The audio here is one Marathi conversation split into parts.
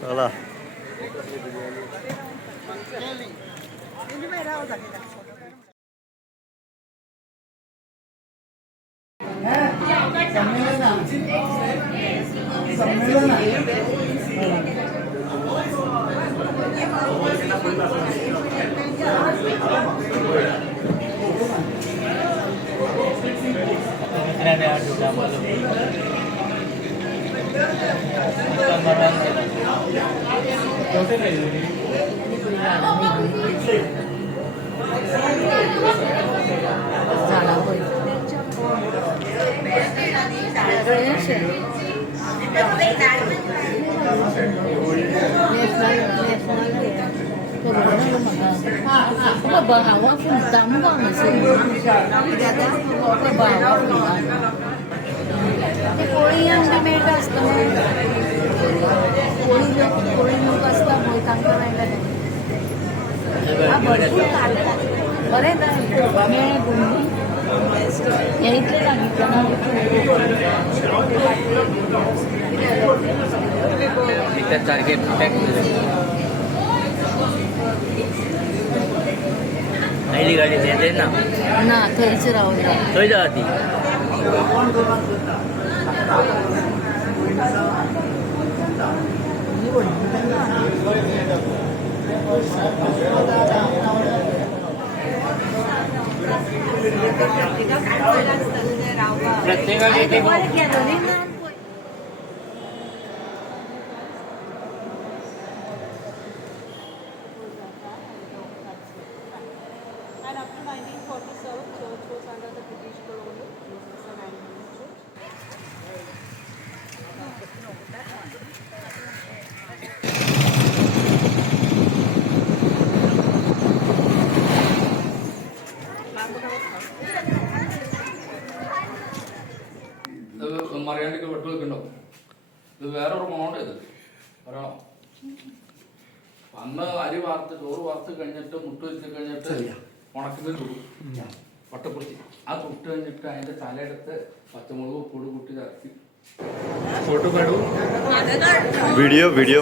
चला Bahawa pun tambah masih. Bahawa pun. कोळी अंडी मेळटा आसता कोळी लोक आसता पळय तांकां मेळटा भरपूर काडटा बरें मेळ्ळें कोणी हें इतलें सांगितलें ना टार्गेट आयली गाडी येते ना थंयच रावता थंय जा ती प्रत्येकाक And up to 1947, church was under the British colony. It was a Anglican church. മറിയാണ്ടിക്ക് വെട്ടുവെക്കുണ്ടാവും ഇത് വേറൊരു ഗുണമുണ്ട് ഇത് പറയണോ അന്ന് അരി വാർത്ത് ചോറ് വാർത്ത് കഴിഞ്ഞിട്ട് മുട്ട് വെച്ച് കഴിഞ്ഞിട്ട് ഉണക്കുന്നത് ചുടും വട്ടക്കുറിച്ച് ആ ചുട്ട് കഴിഞ്ഞിട്ട് അതിന്റെ തലയെടുത്ത് പച്ചമുളക് പൊടി കൂട്ടി ഇറക്കി ഫോട്ടോ കണ്ടു वीडियो वीडियो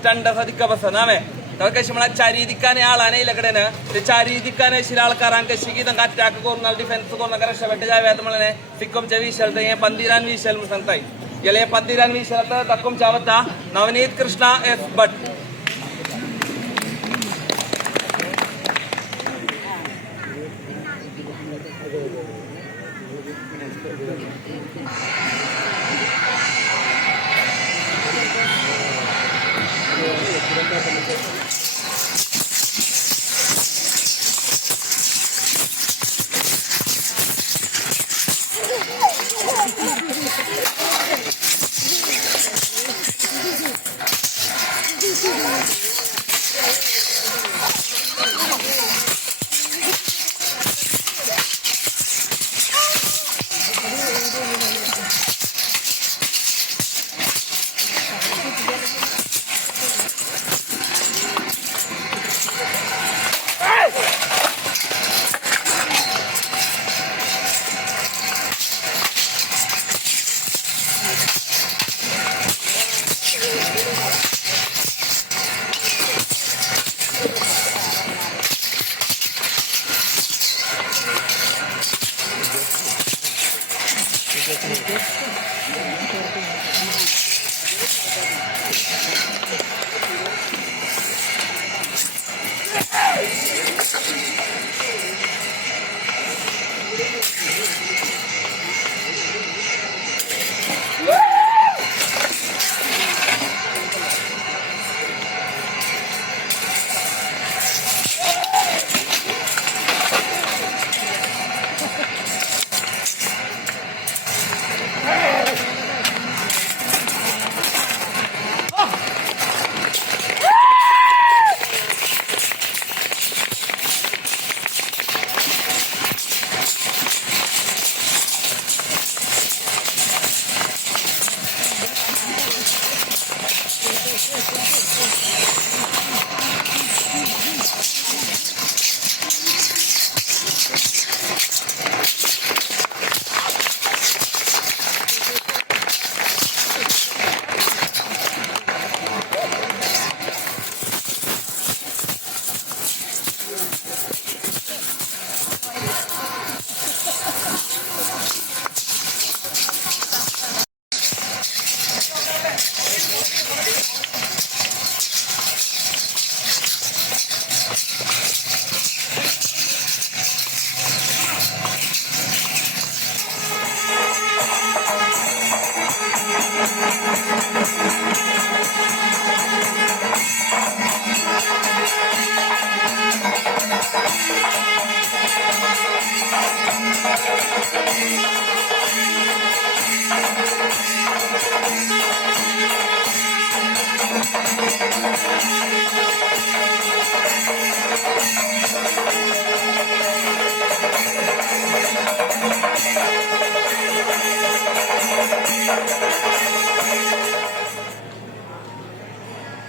स्टंड असा दिक्का बसना हांवें तर कशें म्हळ्यार चारी दिक्कांनी आळान येयले कडेन ते चारी दिक्कान आशिल्ल्या आळकारांक कशी की तांकां अटॅक करून नाल्यार डिफेन्स करून नाका रक्षा भेटे जाव्यात म्हळें सिक्कमचे विशल ते हें पंदिरान विशल म्हूण सांगताय गेले पंदिरान विशल आतां तक्कमच्या वता नवनीत कृष्णा एस भट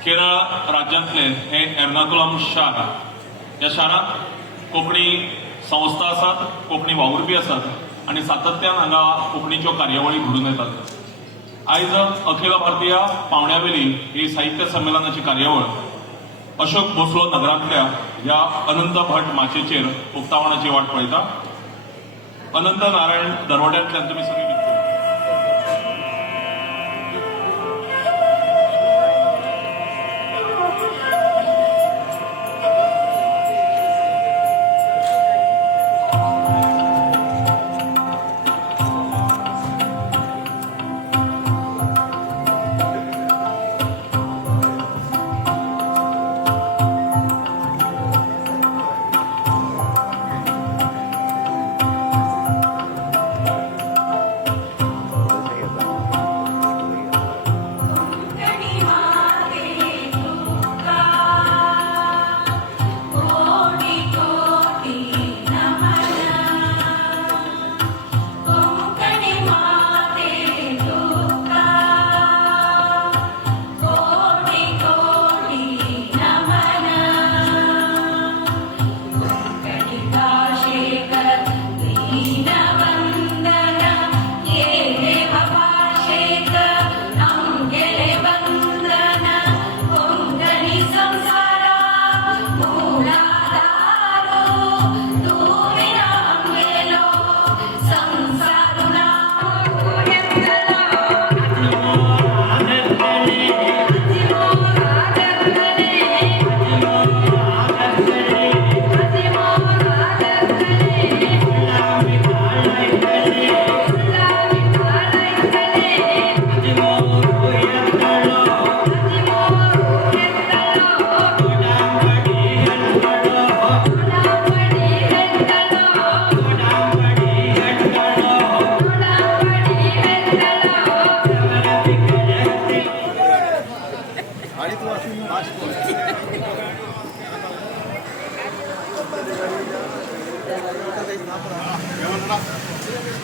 केरळ राज्यांतले हे एर्नाकुलम शार ह्या शारांत कोंकणी संस्था आसात, कोंकणी वावुरपी आसात आनी सातत्यान हांगा कोंकणीच्यो कार्यावळी घडून येतात. आयज अखिल भारतीय पावंड्यावेली ही साहित्य संमेलनाची कार्यावळ अशोक भोसलो नगरांतल्या ह्या अनंत भट माचयेचेर उक्तावणाची वाट पळयता. अनंत नारायण दरवड्यांतल्यान तुमी सगळीं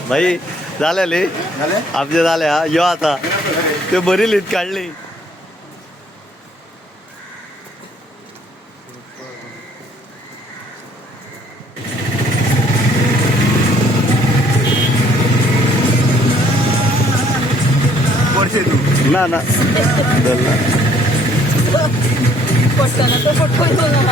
भाई झाले आमचे झाले हा यो आता ते बरी लीड काढली. ना पडताना तो पटकन